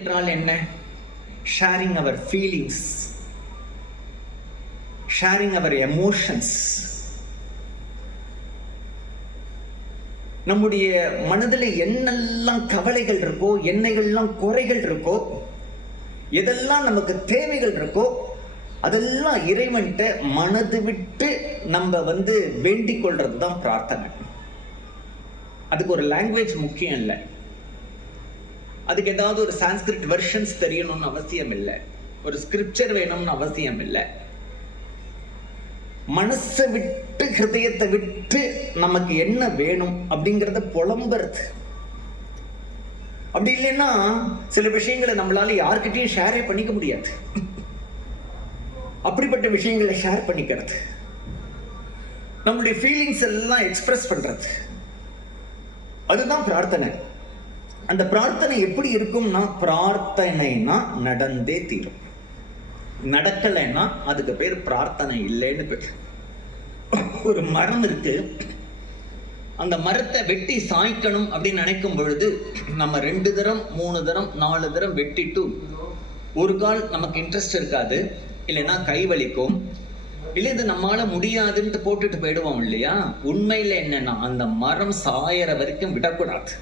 என்றால் என்ன? Sharing our feelings, sharing our emotions. நம்முடைய மனதில் என்னெல்லாம் கவலைகள் இருக்கோ, என்னெல்லாம் குறைகள் இருக்கோ, எதெல்லாம் நமக்கு தேவைகள் இருக்கோ, அதெல்லாம் இறைவன்கிட்ட மனது விட்டு நம்ம வேண்டிக் கொள்றது தான் பிரார்த்தனை. அதுக்கு ஒரு லாங்குவேஜ் முக்கியம் இல்லை, அதுக்கு ஏதாவது ஒரு சான்ஸ்கிரிட் வெர்ஷன்ஸ் தெரியணும்னு அவசியம் இல்லை, ஒரு ஸ்கிரிப்சர் வேணும்னு அவசியம் இல்லை. மனசை விட்டு, ஹிருதயத்தை விட்டு நமக்கு என்ன வேணும் அப்படிங்கிறத புலம்புறது. அப்படி இல்லைன்னா சில விஷயங்களை நம்மளால யார்கிட்டையும் ஷேரே பண்ணிக்க முடியாது. அப்படிப்பட்ட விஷயங்களை ஷேர் பண்ணிக்கிறது, நம்மளுடைய ஃபீலிங்ஸ் எல்லாம் எக்ஸ்பிரஸ் பண்றது, அதுதான் பிரார்த்தனை. அந்த பிரார்த்தனை எப்படி இருக்கும்னா, பிரார்த்தனைனா நடந்தே தீரும், நடக்கலைன்னா அதுக்கு பேர் பிரார்த்தனை இல்லைன்னு பேர். ஒரு மரம் இருக்கு, அந்த மரத்தை வெட்டி சாய்க்கணும் அப்படின்னு நினைக்கும் பொழுது நம்ம 2 தரம் 3 தரம் 4 தரம் வெட்டிட்டு ஒரு கால் நமக்கு இன்ட்ரெஸ்ட் இருக்காது, இல்லைன்னா கை வலிக்கும், இல்லை இது நம்மளால முடியாதுன்ட்டு போட்டுட்டு போயிடுவோம் இல்லையா. உண்மையில என்னன்னா, அந்த மரம் சாயற வரைக்கும் விடக்கூடாது.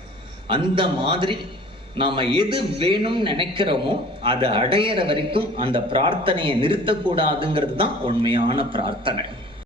அந்த மாதிரி நாம எது வேணும்னு நினைக்கிறோமோ அதை அடையிற வரைக்கும் அந்த பிரார்த்தனையை நிறுத்தக்கூடாதுங்கிறது தான் உண்மையான பிரார்த்தனை.